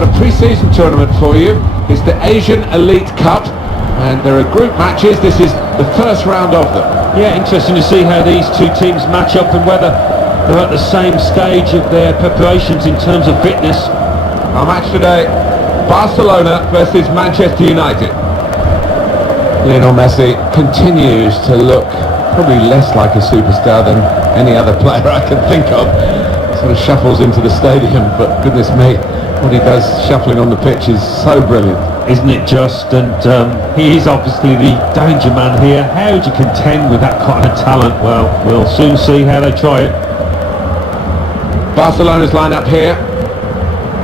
got a pre-season tournament for you. It's the Asian Elite Cup, and there are group matches. This is the first round of them. Yeah, interesting to see how these two teams match up and whether they're at the same stage of their preparations in terms of fitness. Our match today, Barcelona versus Manchester United. Lionel Messi continues to look probably less like a superstar than any other player I can think of. Sort of shuffles into the stadium, but goodness me, what he does shuffling on the pitch is so brilliant. Isn't it just? And he is obviously the danger man here. How do you contend with that kind of talent? Well, we'll soon see how they try it. Barcelona's line up here.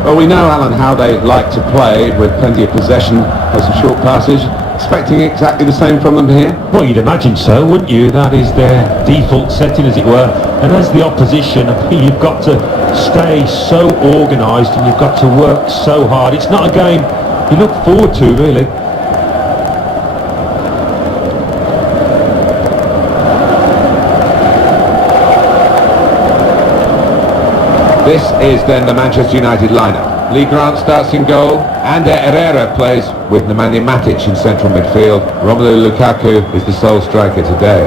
Well, we know, Alan, how they like to play with plenty of possession or some short passes. Expecting exactly the same from them here? Well, you'd imagine so, wouldn't you? That is their default setting, as it were. And as the opposition, you've got to stay so organised and you've got to work so hard. It's not a game you look forward to, really. This is then the Manchester United lineup. Lee Grant starts in goal, Ander Herrera plays with Nemanja Matic in central midfield. Romelu Lukaku is the sole striker today.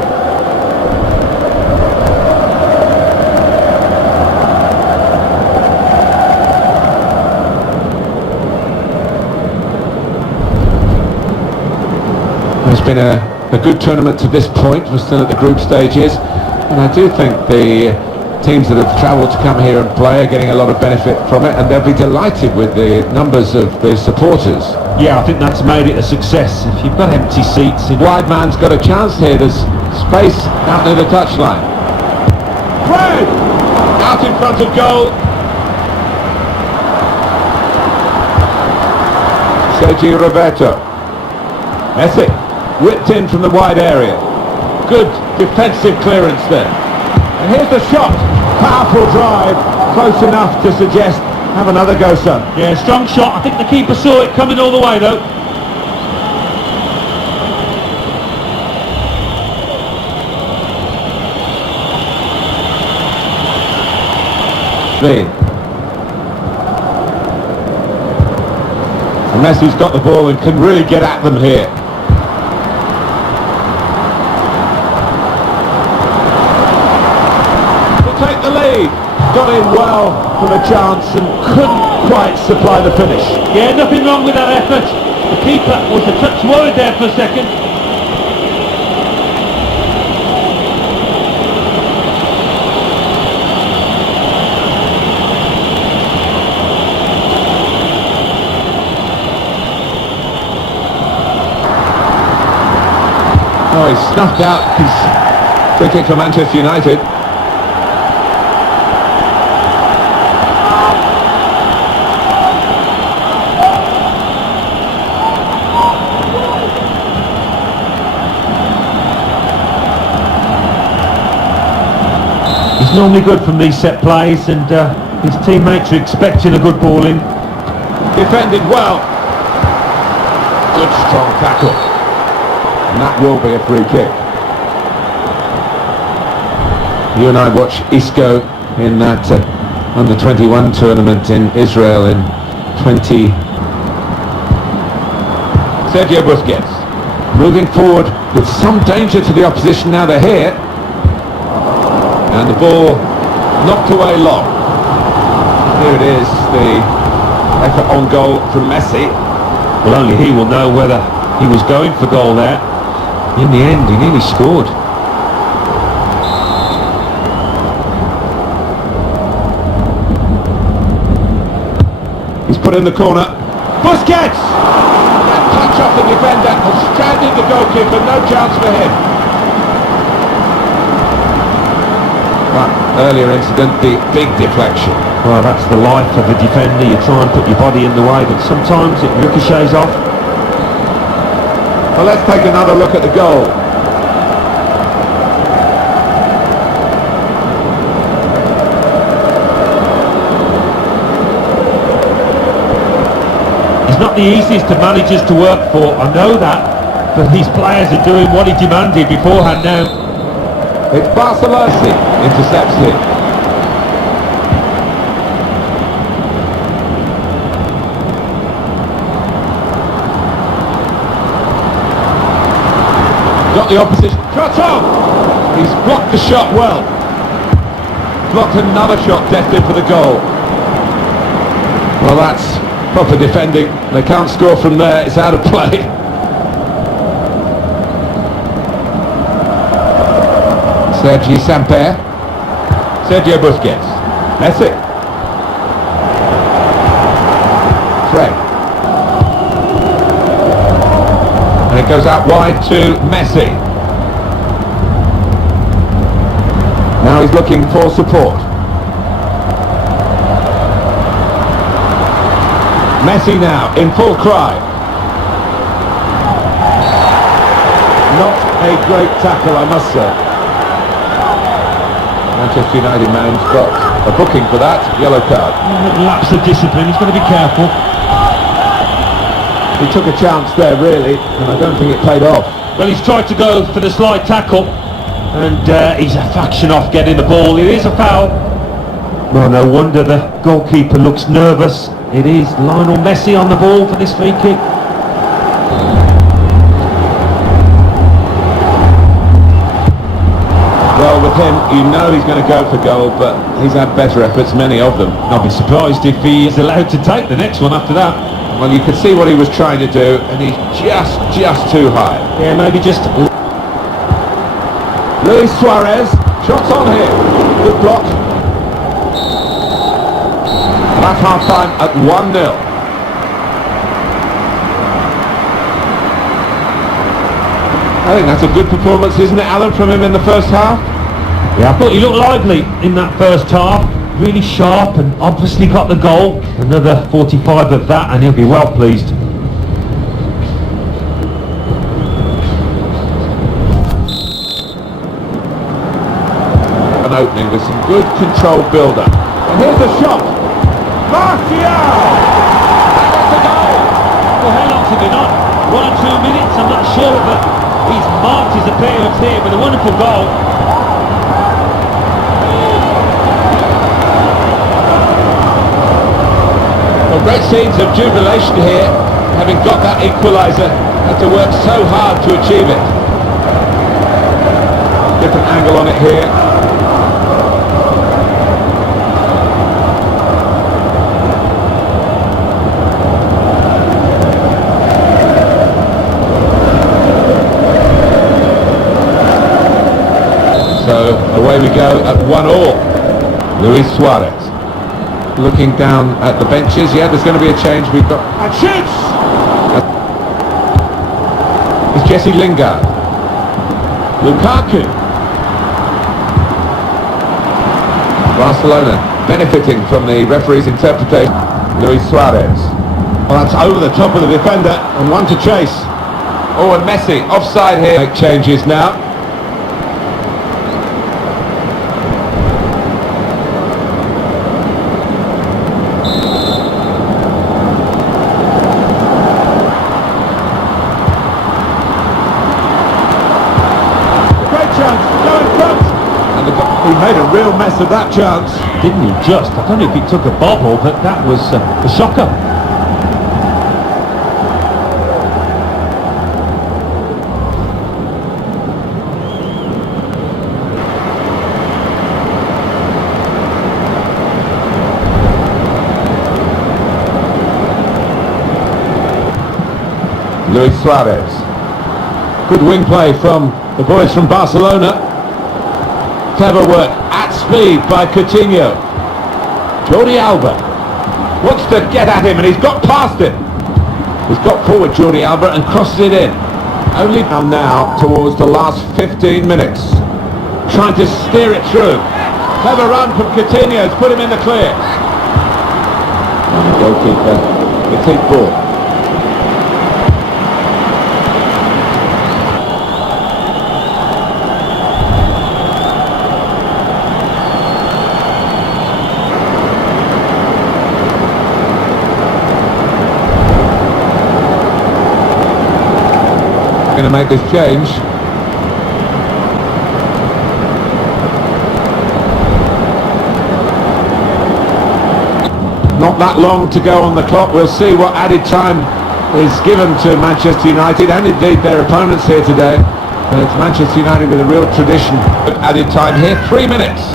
It's been a good tournament to this point. We're still at the group stages, and I do think the teams that have travelled to come here and play are getting a lot of benefit from it, and they'll be delighted with the numbers of the supporters. Yeah, I think that's made it a success. If you've got empty seats... Wide man's got a chance here. There's space out near the touchline. Play! Out in front of goal. Sergio Roberto. Messi, whipped in from the wide area. Good defensive clearance there. And here's the shot. Powerful drive. Close enough to suggest, have another go, son. Yeah, strong shot. I think the keeper saw it coming all the way, though. And Messi's got the ball and can really get at them here. Take the lead, got in well from a chance and couldn't quite supply the finish. Yeah, nothing wrong with that effort. The keeper was a touch worried there for a second. Oh, he snuffed out his free kick for Manchester United. He's normally good from these set plays, and his teammates are expecting a good ball in. Defended well. Good strong tackle. And that will be a free kick. You and I watched Isco in that under-21 tournament in Israel in 20... Sergio Busquets moving forward with some danger to the opposition. Now they're here. And the ball knocked away long. Here it is, the effort on goal from Messi. Well, only he will know whether he was going for goal there. In the end, he nearly scored. He's put in the corner. Busquets! That touch off the defender has stranded the goalkeeper. No chance for him. But earlier incident, the big deflection. Well, that's the life of a defender. You try and put your body in the way, but sometimes it ricochets off. Well, let's take another look at the goal. He's not the easiest of managers to work for, I know that, but these players are doing what he demanded beforehand now. It's Barcelona intercepts him. got the opposition. Shot off! He's blocked the shot well. Blocked another shot destined for the goal. Well, that's proper defending. They can't score from there. It's out of play. Sergi Samper. Sergio Busquets. Messi. Fred. And it goes out wide to Messi. Now he's looking for support. Messi now in full cry. Not a great tackle, I must say. Manchester United man's got a booking for that, yellow card. Lapse of discipline, he's got to be careful. He took a chance there really, and I don't think it paid off. Well, he's tried to go for the slide tackle, and he's a fraction off getting the ball. It is a foul. Well, no wonder the goalkeeper looks nervous. It is Lionel Messi on the ball for this free kick. Well, with him, you know he's going to go for goal, but he's had better efforts, many of them. I'll be surprised if he is allowed to take the next one after that. Well, you could see what he was trying to do, and he's just too high. Yeah, maybe just... Luis Suarez, shots on here. Good block. That's half time at 1-0. I think that's a good performance, isn't it, Alan, from him in the first half? Yeah, I thought he looked lively in that first half. Really sharp and obviously got the goal. Another 45 of that and he'll be well pleased. An opening with some good controlled build-up. And here's the shot. Martial! And that's a goal! Well, how long's it been on? 1 or 2 minutes, I'm not sure, but he's marked his appearance here with a wonderful goal. Well, great scenes of jubilation here, having got that equaliser. Had to work so hard to achieve it. Different angle on it here. So away we go at 1-1. Luis Suarez looking down at the benches. Yeah, there's going to be a change. We've got... And shoots! It's Jesse Lingard. Lukaku. Barcelona benefiting from the referee's interpretation. Luis Suarez. Well, that's over the top of the defender and one to chase. Oh, and Messi offside here. Make changes now. He made a real mess of that chance. Didn't he just? I don't know if he took a bobble, but that was a shocker. Luis Suarez. Good wing play from the boys from Barcelona. Clever work at speed by Coutinho. Jordi Alba wants to get at him and he's got past him. He's got forward Jordi Alba and crosses it in. Only now towards the last 15 minutes. Trying to steer it through. Clever run from Coutinho to put him in the clear. And the goalkeeper with his ball. Going to make this change. Not that long to go on the clock. We'll see what added time is given to Manchester United and indeed their opponents here today. But it's Manchester United with a real tradition. Added time here, 3 minutes.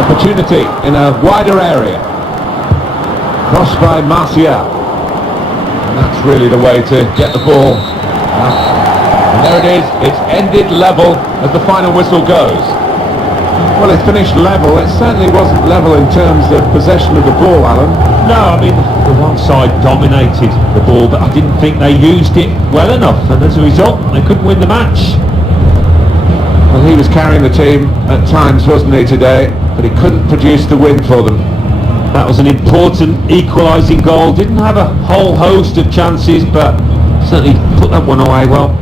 Opportunity in a wider area. Crossed by Martial. And that's really the way to get the ball. And there it is, it's ended level as the final whistle goes. Well, it finished level. It certainly wasn't level in terms of possession of the ball, Alan. No, I mean, the one side dominated the ball, but I didn't think they used it well enough, and as a result, they couldn't win the match. Well, he was carrying the team at times, wasn't he, today? But he couldn't produce the win for them. That was an important equalising goal. Didn't have a whole host of chances, but certainly put that one away well.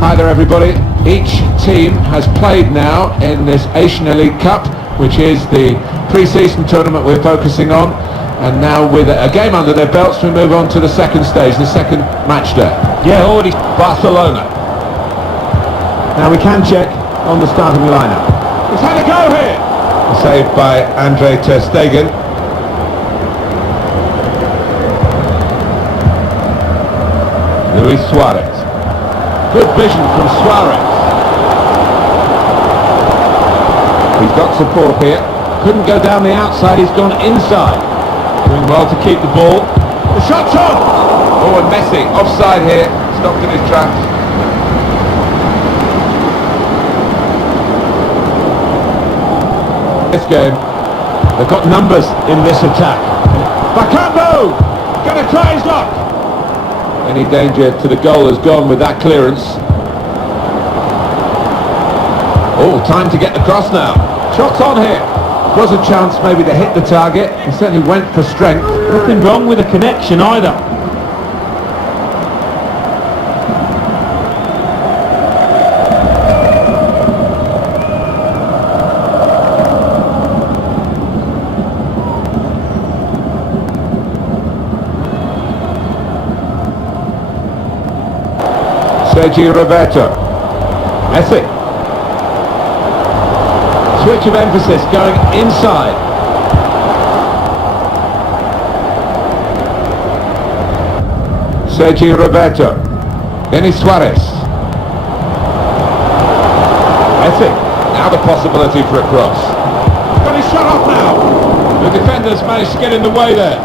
Hi there everybody. Each team has played now in this Asian Elite Cup, which is the pre-season tournament we're focusing on, and now with a game under their belts we move on to the second stage, the second match day. Yeah, already Barcelona. Now we can check on the starting lineup. He's had a go here. Saved by Andre ter Stegen. Luis Suarez. Good vision from Suarez. He's got support here. Couldn't go down the outside, he's gone inside. Doing well to keep the ball. The shot's on! Oh, and Messi, offside here. Stopped in his tracks. This game, they've got numbers in this attack. Bakambu! Gonna try his luck! Any danger to the goal has gone with that clearance. Oh, time to get the cross now. Shots on here. Was a chance maybe to hit the target. He certainly went for strength. nothing wrong with the connection either. Sergio Roberto. Messi. Switch of emphasis going inside. Sergio Roberto. Denis Suarez. Messi. Now the possibility for a cross. Got his shot off now. The defenders managed to get in the way there.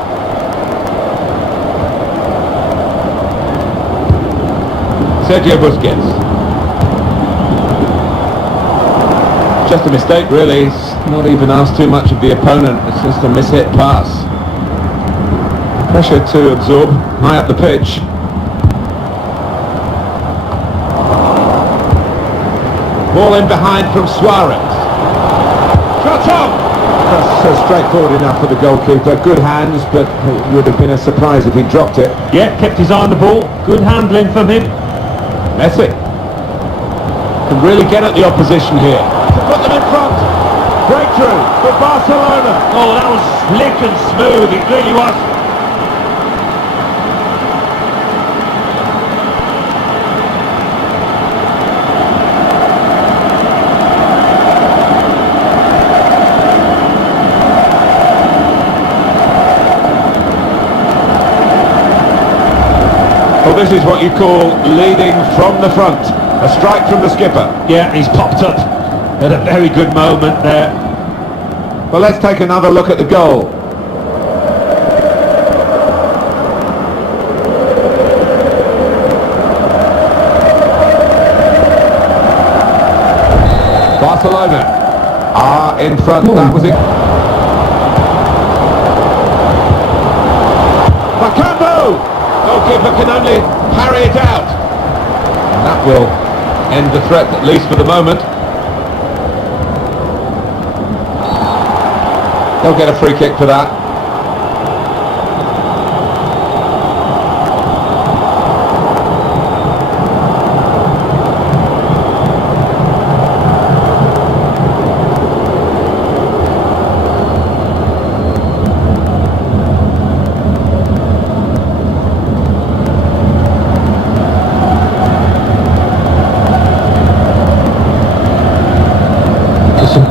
Sergio Busquets. Just a mistake really, he's not even asked too much of the opponent, it's just a mishit pass. Pressure to absorb, high up the pitch. Ball in behind from Suarez. Shot on! That's straightforward enough for the goalkeeper, good hands, but it would have been a surprise if he dropped it. Yeah, kept his eye on the ball, good handling from him. Messi can really get at the opposition here. To put them in front. Breakthrough for Barcelona. Oh, that was slick and smooth, it really was. Well, this is what you call leading from the front. A strike from the skipper. Yeah, he's popped up at a very good moment there. Well, let's take another look at the goal. Barcelona are in front. That was it. Bakambu! Goalkeeper can only parry it out. And that will end the threat, at least for the moment. They'll get a free kick for that.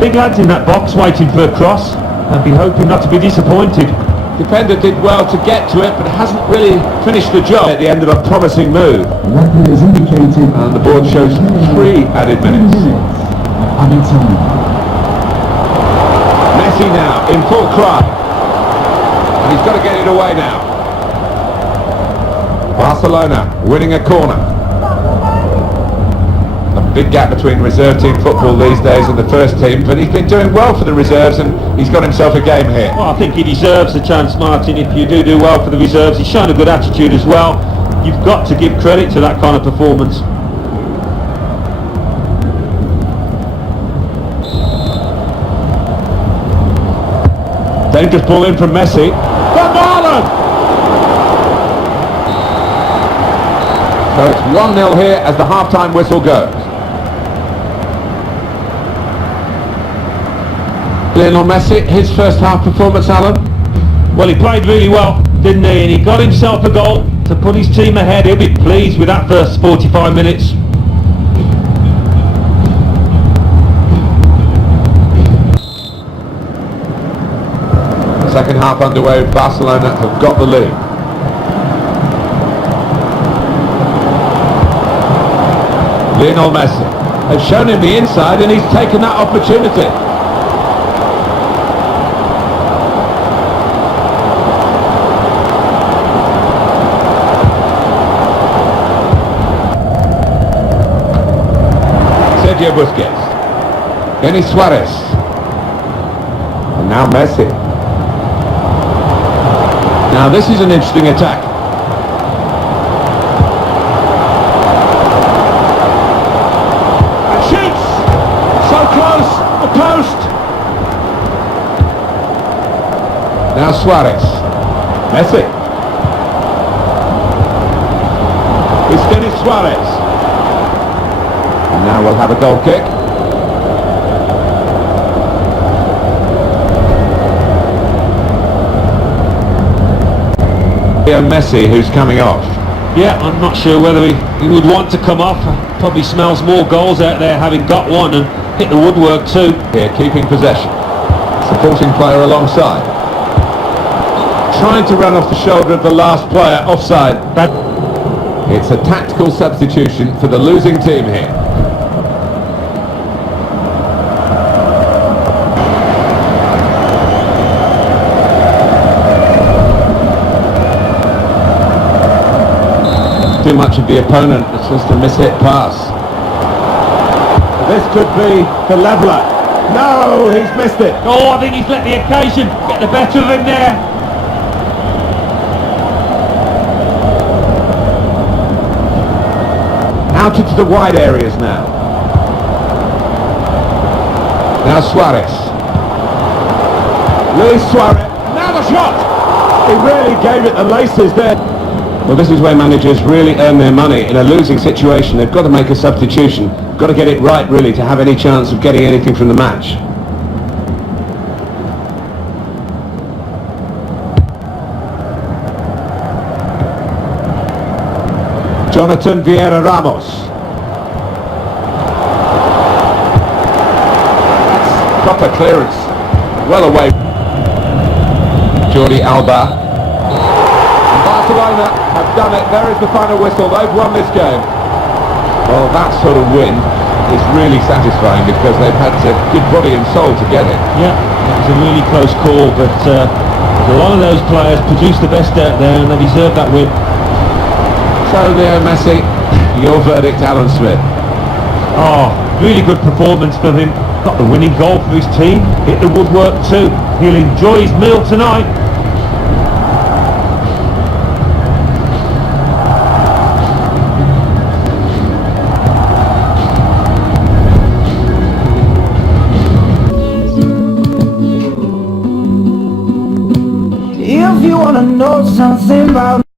Big lads in that box waiting for a cross. I'd be hoping not to be disappointed. Defender did well to get to it, but hasn't really finished the job at the end of a promising move. And the board shows 3 added minutes. Messi now in full cry. And he's got to get it away now. Barcelona winning a corner. A big gap between reserve team football these days and the first team, but he's been doing well for the reserves and he's got himself a game here. Well, I think he deserves the chance, Martin. If you do well for the reserves, he's shown a good attitude as well. You've got to give credit to that kind of performance. Dangerous ball in from Messi. Van Baalen! So it's 1-0 here as the half-time whistle goes. Lionel Messi, his first half performance, Alan? Well, he played really well, didn't he? And he got himself a goal to put his team ahead. He'll be pleased with that first 45 minutes. Second half underway, Barcelona have got the lead. Lionel Messi has shown him the inside and he's taken that opportunity. Sergio Busquets. Denis Suarez. And now Messi. Now this is an interesting attack. And shoots! So close! The post! Now Suarez. Messi. It's Denis Suarez. And now we'll have a goal kick. Messi, who's coming off. Yeah, I'm not sure whether he would want to come off. Probably smells more goals out there having got one and hit the woodwork too. Here, keeping possession. Supporting player alongside. Trying to run off the shoulder of the last player, offside. It's a tactical substitution for the losing team here. Too much of the opponent, it's just a mishit pass. This could be the leveller. No, he's missed it. Oh, I think he's let the occasion get the better of him there. Out into the wide areas now. Now Suarez. Luis Suarez. Now the shot! He really gave it the laces there. Well, this is where managers really earn their money. In a losing situation, they've got to make a substitution. Got to get it right, really, to have any chance of getting anything from the match. Jonathan Vieira Ramos. Proper clearance. Well away. Jordi Alba. Barcelona have done it. There is the final whistle. They've won this game. Well, that sort of win is really satisfying because they've had to give body and soul to get it. Yeah, it was a really close call, but a lot of those players produced the best out there and they deserve that win. So there, Messi, your verdict, Alan Smith. Oh, really good performance for him. Got the winning goal for his team. Hit the woodwork too. He'll enjoy his meal tonight. If you wanna know something about